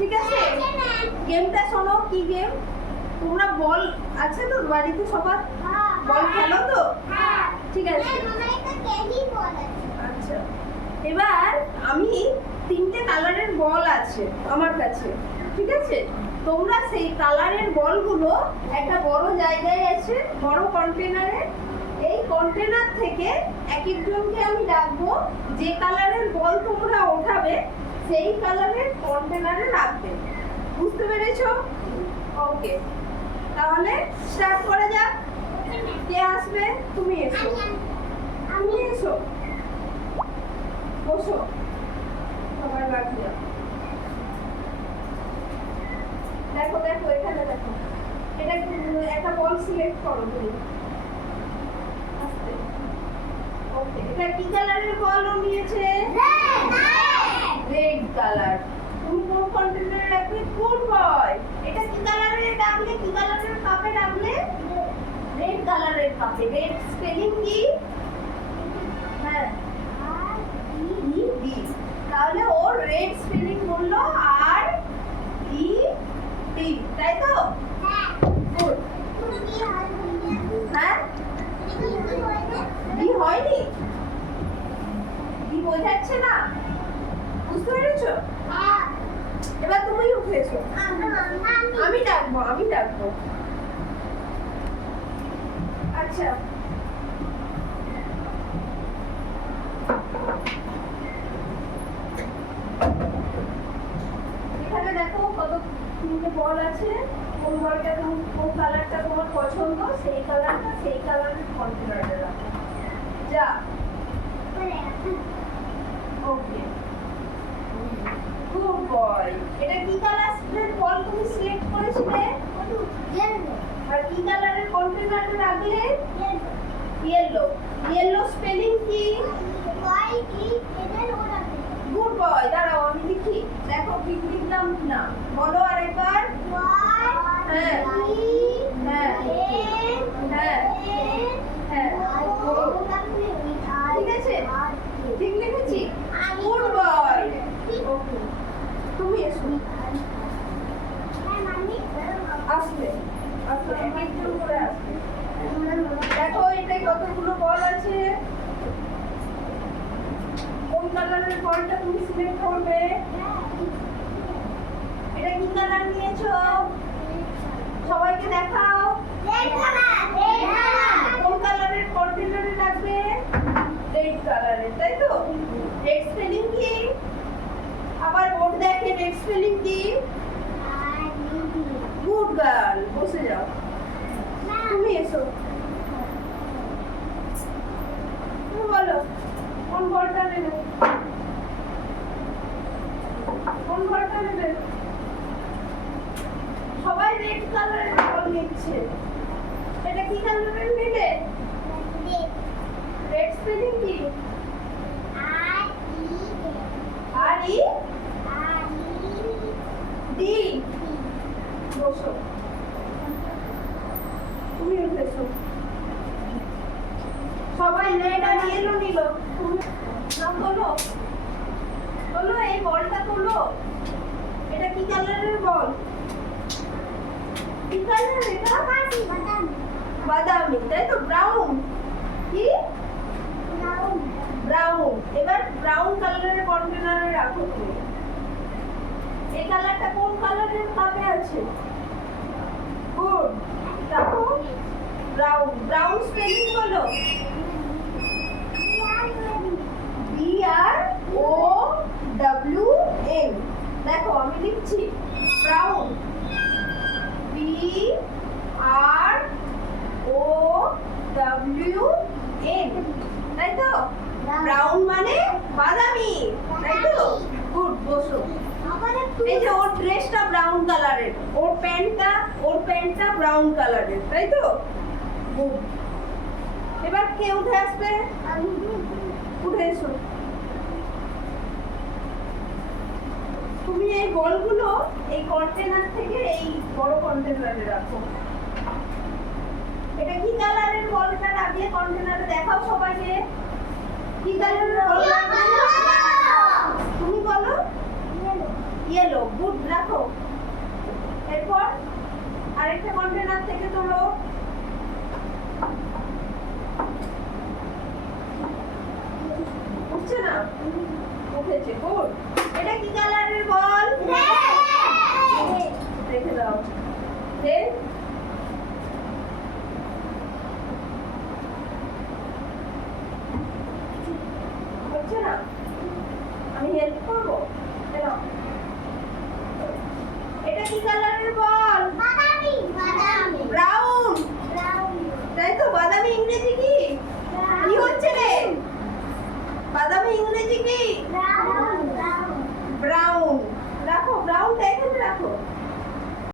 ঠিক আছে, গেমটা শোনো। কি গেম? তোমরা বল আছে তো বাড়িতে সবার? বল খেলো তো? ঠিক আছে। আচ্ছা, এবার আমি 3টে কালারের বল আছে আমার কাছে, ঠিক আছে? তোমরা সেই কালারের বলগুলো একটা বড় জায়গায় আছে, বড় কন্টেনারে। এই কন্টেনার থেকে এক একজনকে আমি ডাকবো, যে কালারের বল তোমরা ওঠাবে সেই কালারের কন্টেনারে রাখবে। বুঝতে পেরেছো? ওকে, তাহলে স্টার্ট করা যাক। কে আসবে? তুমি এসো। তুমি এসো, বসো, সবাই রাখবে। দেখো দেখো, এখানে দেখো, এটা একটা বল সিলেক্ট করো তুমি। ওকে, এটা কি কালারের বল ও নিয়েছে? Red colour. তুমি কোন কন্টেনারে রাখবে? Good boy. এটা কি কালারে রাখলে? কি কালারের কাপে রাখলে? রেড কালারের কাপে। রেড স্পেলিং কি? হ্যাঁ, ডি। তাহলে ও রেড স্পেলিং বললো আর ই ডি, তাই তো? গুড। হ্যাঁ, ডি হয়নি? ডি বোঝাচ্ছে না? বুঝতে পেরেছো? এবার তুমি উঠে এসো। আমি ডাকবো, আমি ডাকবো। আচ্ছা, এখানে দেখো কত 3টে বল আছে। কোন বলটা কোন কালারটা তোমার পছন্দ সেই কালারটা সেই কালারের কন্টেনারে রাখো। যা। ওকে, গুড বয়। এটা কি কালারের বল তুমি সিলেক্ট করেছিলে? আর কি কালারের কন্টেনারে রাখলে? ইয়েলো। ইয়েলো স্পেলিং কি? Good boy. দাঁড়াও আমি লিখি। দেখো ঠিক লিখলাম না, বলো আরেকবার। হ্যাঁ হ্যাঁ হ্যাঁ হ্যাঁ, ঠিক আছে, ঠিক লিখেছি। Good boy. তুমি এসো। আসবে আসবে, একজন করে আসবে। দেখো এটা কতগুলো বল আছে। কোন কালারের বলটা তুমি সিলেক্ট করবে? এটা কি কালার নিয়েছো? সবাইকে দেখাও। কোন কালারের কন্টেনারে রাখবে? রেড কালারের, তাই তো? রেড স্পেলিং কি? আবার বোর্ড দেখে, রেড স্পেলিং কি? Good girl. বসে যাও। তুমি এসো। তুমি বলো কোন বলটা নেবে? কোন বলটা নেবে? সবাই রেড কালারের বল নিচ্ছে। এটা কি কালারের নেবে? রেড স্পেলিং কি? আর ই ডি। বসো, তুমি উঠেছো। সবাই রেড আর ইয়েলো নিল। তুমি নাম বলো, বলো এই বলটা তোলো। এটা কি কালারের বল? কি কালার এটা? বাদামি, তাই তো? ব্রাউন। কি? ব্রাউন। এবার ব্রাউন কালারের কন্টেনারে রাখো তুমি। এই কালারটা কোন কালারের কাপে আছে? গুড, রাখো। ব্রাউন। ব্রাউন স্পেলিং বলো। BROWN। দেখো আমি লিখছি ব্রাউন। BROWN, তাই তো? ব্রাউন মানে বাদামি, তাই তো? গুড, বসো। এই যে ওর ড্রেসটা ব্রাউন কালারের, ওর প্যান্টটা ব্রাউন কালারের, তাই তো? গুড। এবার কে উঠে আসবে? উঠে এসো। তুমি এই বলগুলো এই কন্টেনার থেকে এই বড় কন্টেনারে রাখো। এটা কি কালারের বলটা রাখলে কন্টেনারে? দেখাও সবাইকে। কি কালারের বল রাখলে? তুমি বলো। ইয়েলো। গুড, রাখো। উঠেছে, গুড। এটা কি কালারের বল? রেখে দাও। দেন